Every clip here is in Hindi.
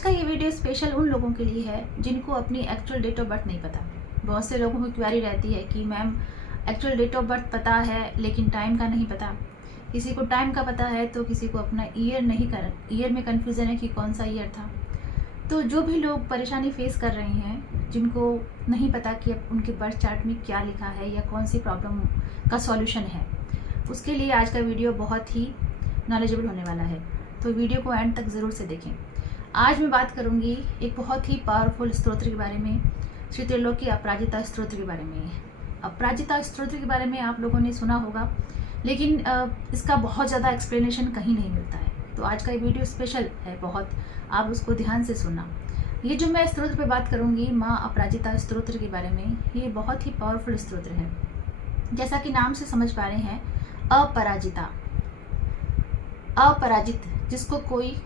आज का ये वीडियो स्पेशल उन लोगों के लिए है जिनको अपनी एक्चुअल डेट ऑफ बर्थ नहीं पता। बहुत से लोगों की क्वेरी रहती है कि ma'am actual date of birth पता है लेकिन टाइम का नहीं पता। किसी को टाइम का पता है तो किसी को अपना ईयर में कन्फ्यूज़न है कि कौन सा ईयर था। तो जो भी लोग परेशानी फेस कर रहे हैं, जिनको नहीं पता कि अब उनके बर्थ चार्ट में क्या लिखा है या कौन सी प्रॉब्लम का सॉल्यूशन है, उसके लिए आज का वीडियो बहुत ही नॉलेजेबल होने वाला है। तो वीडियो को एंड तक ज़रूर से देखें। आज मैं बात करूंगी एक बहुत ही पावरफुल स्तोत्र के बारे में, श्री त्रिलोकी अपराजिता स्तोत्र के बारे में। अपराजिता स्तोत्र के बारे में आप लोगों ने सुना होगा, लेकिन इसका बहुत ज़्यादा एक्सप्लेनेशन कहीं नहीं मिलता है। तो आज का ये वीडियो स्पेशल है बहुत, आप उसको ध्यान से सुनना। ये जो मैं स्तोत्र पे बात करूंगी, माँ अपराजिता स्तोत्र के बारे में, ये बहुत ही पावरफुल स्तोत्र है। जैसा कि नाम से समझ पा रहे हैं, अपराजिता, अपराजित, जिसको कोई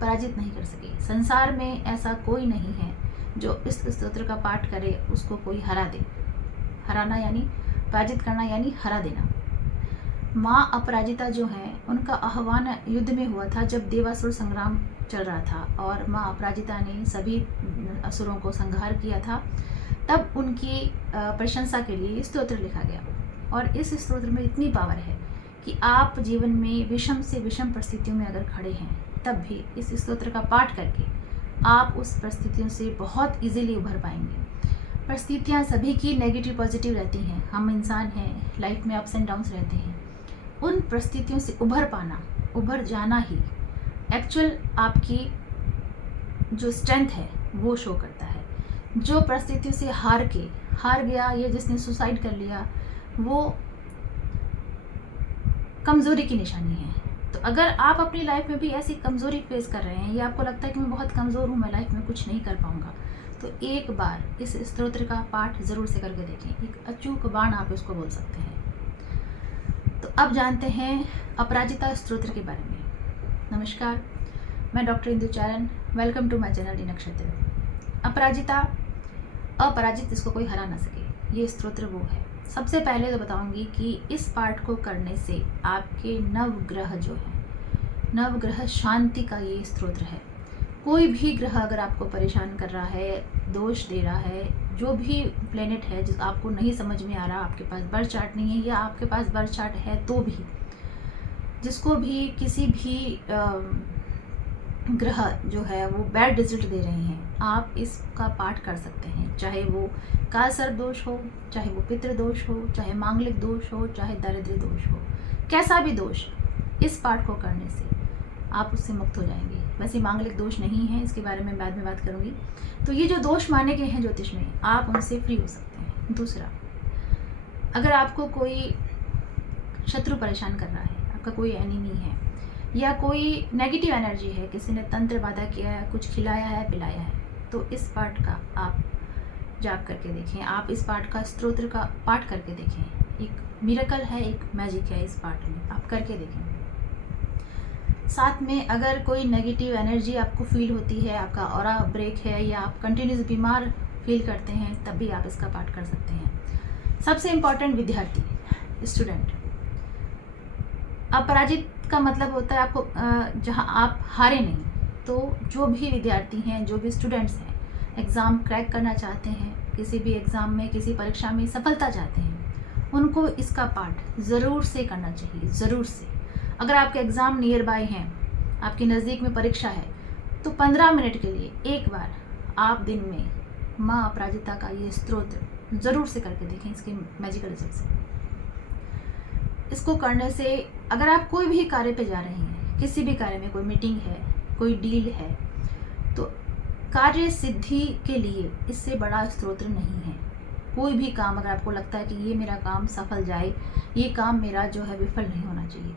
पराजित नहीं कर सके। संसार में ऐसा कोई नहीं है जो इस स्तोत्र का पाठ करे उसको कोई हरा दे। हराना यानी पराजित करना, यानी हरा देना। माँ अपराजिता जो है, उनका आह्वान युद्ध में हुआ था जब देवासुर संग्राम चल रहा था और माँ अपराजिता ने सभी असुरों को संहार किया था। तब उनकी प्रशंसा के लिए स्तोत्र लिखा गया। और इस स्तोत्र में इतनी पावर है कि आप जीवन में विषम से विषम परिस्थितियों में अगर खड़े हैं, तब भी इस स्तोत्र का पाठ करके आप उस परिस्थितियों से बहुत इजीली उभर पाएंगे। परिस्थितियाँ सभी की नेगेटिव पॉजिटिव रहती हैं, हम इंसान हैं, लाइफ में अप्स एंड डाउन्स रहते हैं। उन परिस्थितियों से उभर पाना, उभर जाना ही एक्चुअल आपकी जो स्ट्रेंथ है वो शो करता है। जो परिस्थितियों से हार गया या जिसने सुसाइड कर लिया, वो कमज़ोरी की निशानी है। तो अगर आप अपनी लाइफ में भी ऐसी कमज़ोरी फेस कर रहे हैं या आपको लगता है कि मैं बहुत कमज़ोर हूँ, मैं लाइफ में कुछ नहीं कर पाऊँगा, तो एक बार इस स्तोत्र का पाठ ज़रूर से करके देखें। एक अचूक बाण आप इसको बोल सकते हैं। तो अब जानते हैं अपराजिता स्तोत्र के बारे में। नमस्कार, मैं doctor Indu Charan, welcome to my channel D Nakshatra. अपराजिता, अपराजित, इसको कोई हरा ना सके, ये स्तोत्र वो है। सबसे पहले तो बताऊंगी कि इस पाठ को करने से आपके नवग्रह जो है, नवग्रह शांति का ये स्तोत्र है। कोई भी ग्रह अगर आपको परेशान कर रहा है, दोष दे रहा है, जो भी प्लेनेट है जिस आपको नहीं समझ में आ रहा, आपके पास बर्थ चार्ट नहीं है या आपके पास बर्थ चार्ट है तो भी, जिसको भी किसी भी ग्रह जो है वो बैड रिजल्ट दे रहे हैं, आप इसका पाठ कर सकते हैं। चाहे वो कालसर्प दोष हो, चाहे वो पितृ दोष हो, चाहे मांगलिक दोष हो, चाहे दारिद्र्य दोष हो, कैसा भी दोष, इस पाठ को करने से आप उससे मुक्त हो जाएंगे। वैसे मांगलिक दोष नहीं है, इसके बारे में बाद में बात करूंगी। तो ये जो दोष माने गए हैं ज्योतिष में, आप उनसे फ्री हो सकते हैं। दूसरा, अगर आपको कोई शत्रु परेशान कर रहा है, आपका कोई एनिमी है या कोई नेगेटिव एनर्जी है, किसी ने तंत्र बाधा किया है, कुछ खिलाया है, पिलाया है, तो इस पाठ का आप जाप करके देखें। आप इस पाठ का स्तोत्र का पाठ करके देखें। एक मिरेकल है, एक मैजिक है इस पाठ में, आप करके देखें। साथ में अगर कोई नेगेटिव एनर्जी आपको फील होती है, आपका ऑरा ब्रेक है या आप कंटिन्यूस बीमार फील करते हैं, तब भी आप इसका पाठ कर सकते हैं। सबसे इम्पॉर्टेंट, विद्यार्थी, स्टूडेंट। अपराजित का मतलब होता है आपको जहां आप हारे नहीं। तो जो भी विद्यार्थी हैं, जो भी स्टूडेंट्स हैं, एग्ज़ाम क्रैक करना चाहते हैं, किसी भी एग्ज़ाम में, किसी परीक्षा में सफलता चाहते हैं, उनको इसका पाठ ज़रूर से करना चाहिए, ज़रूर से। अगर आपके एग्ज़ाम नियर बाय हैं, आपके नज़दीक में परीक्षा है, तो 15 मिनट के लिए एक बार आप दिन में माँ अपराजिता का ये स्तोत्र ज़रूर से करके देखें, इसके मैजिकल रिजल्ट से। इसको करने से अगर आप कोई भी कार्य पे जा रहे हैं, किसी भी कार्य में, कोई मीटिंग है, कोई डील है, तो कार्य सिद्धि के लिए इससे बड़ा स्तोत्र नहीं है। कोई भी काम अगर आपको लगता है कि ये मेरा काम सफल जाए, ये काम मेरा जो है विफल नहीं होना चाहिए,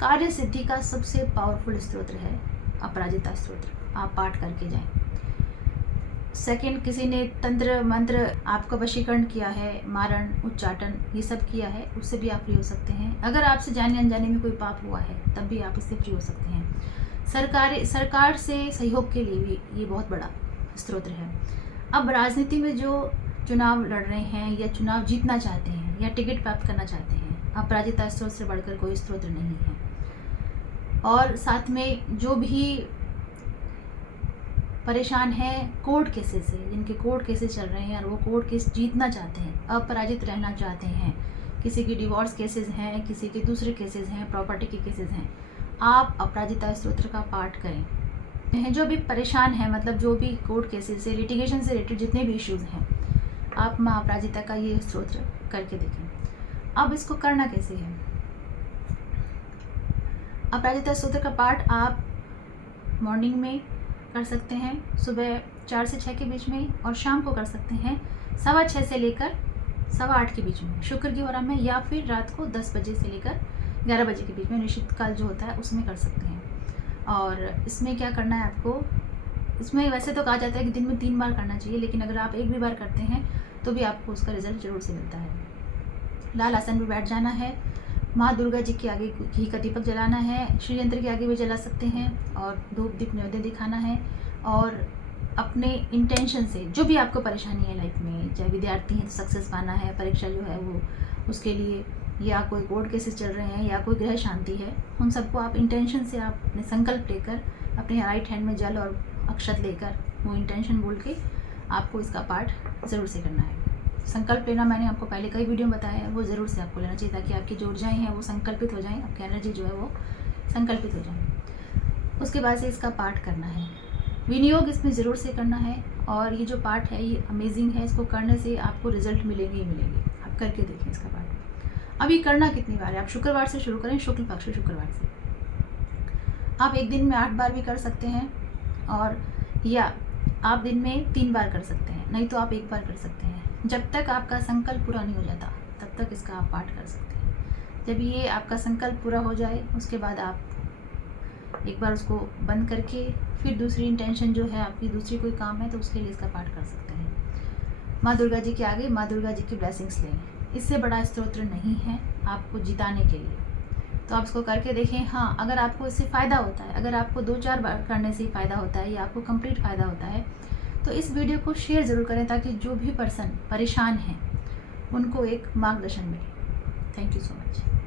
कार्य सिद्धि का सबसे पावरफुल स्तोत्र है अपराजिता स्तोत्र। आप पाठ करके जाएं। सेकंड, किसी ने तंत्र मंत्र आपका वशीकरण किया है, मारण, उच्चाटन, ये सब किया है, उससे भी आप फ्री हो सकते हैं। अगर आपसे जाने अनजाने में कोई पाप हुआ है, तब भी आप इससे फ्री हो सकते हैं। सरकार से सहयोग के लिए भी ये बहुत बड़ा स्तोत्र है। अब राजनीति में जो चुनाव लड़ रहे हैं या चुनाव जीतना चाहते हैं या टिकट प्राप्त करना चाहते हैं, अपराजिता स्तोत्र से बढ़कर कोई स्तोत्र नहीं है। और साथ में जो भी परेशान हैं कोर्ट केसेस से, जिनके कोर्ट केसेस चल रहे हैं और वो कोर्ट केस जीतना चाहते हैं, अपराजित रहना चाहते हैं, किसी की डिवोर्स केसेस हैं, किसी के दूसरे केसेस हैं, प्रॉपर्टी के केसेस हैं, आप अपराजिता स्तोत्र का पाठ करें। जो भी परेशान है, मतलब जो भी कोर्ट केसेस से, लिटिगेशन से रिलेटेड जितने भी इश्यूज़ हैं, आप माँ अपराजिता का ये स्तोत्र करके देखें। अब इसको करना कैसे है? अपराजिता स्तोत्र का पाठ आप मॉर्निंग में कर सकते हैं, सुबह 4 से 6 के बीच में, और शाम को कर सकते हैं 6:15 से लेकर 8:15 के बीच में, शुक्र की होरा में, या फिर रात को 10 बजे से लेकर 11 बजे के बीच में, निश्चित काल जो होता है उसमें कर सकते हैं। और इसमें क्या करना है आपको, इसमें वैसे तो कहा जाता है कि दिन में 3 बार करना चाहिए, लेकिन अगर आप एक भी बार करते हैं तो भी आपको उसका रिजल्ट जरूर से मिलता है। लाल आसन पर बैठ जाना है, माँ दुर्गा जी के आगे घी का दीपक जलाना है, श्री यंत्र के आगे भी जला सकते हैं, और धूप दीप नैवेद्य दिखाना है, और अपने इंटेंशन से जो भी आपको परेशानी है लाइफ में, चाहे विद्यार्थी हैं तो सक्सेस पाना है, परीक्षा जो है वो उसके लिए, या कोई कोर्ट केसेस चल रहे हैं, या कोई ग्रह शांति है, उन सबको आप इंटेंशन से, आप अपने संकल्प लेकर, अपने राइट हैंड में जल और अक्षत लेकर वो इंटेंशन बोल के आपको इसका पाठ ज़रूर से करना है। संकल्प लेना मैंने आपको पहले कई वीडियो में बताया है, वो ज़रूर से आपको लेना चाहिए, ताकि आपकी जो ऊर्जाएँ हैं वो संकल्पित हो जाएँ, आपकी एनर्जी जो है वो संकल्पित हो जाए। उसके बाद से इसका पाठ करना है, विनियोग इसमें ज़रूर से करना है, और ये जो पाठ है ये अमेजिंग है, इसको करने से आपको रिजल्ट मिलेंगे ही मिलेंगे। आप करके देखें इसका पाठ। अब ये करना कितनी बार है? आप शुक्रवार से शुरू करें, शुक्ल पक्ष शुक्रवार से। आप एक दिन में 8 बार भी कर सकते हैं, और या आप दिन में 3 बार कर सकते हैं, नहीं तो आप 1 बार कर सकते हैं। जब तक आपका संकल्प पूरा नहीं हो जाता तब तक इसका आप पाठ कर सकते हैं। जब ये आपका संकल्प पूरा हो जाए उसके बाद आप एक बार उसको बंद करके फिर दूसरी इंटेंशन जो है आपकी, दूसरी कोई काम है तो उसके लिए इसका पाठ कर सकते हैं। माँ दुर्गा जी के आगे माँ दुर्गा जी की ब्लेसिंग्स लें, इससे बड़ा स्तोत्र नहीं है आपको जिताने के लिए, तो आप इसको करके देखें। हाँ, अगर आपको इससे फ़ायदा होता है, अगर आपको 2-4 बार करने से फ़ायदा होता है, या आपको कंप्लीट फ़ायदा होता है, तो इस वीडियो को शेयर ज़रूर करें, ताकि जो भी पर्सन परेशान हैं उनको एक मार्गदर्शन मिले। Thank you so much.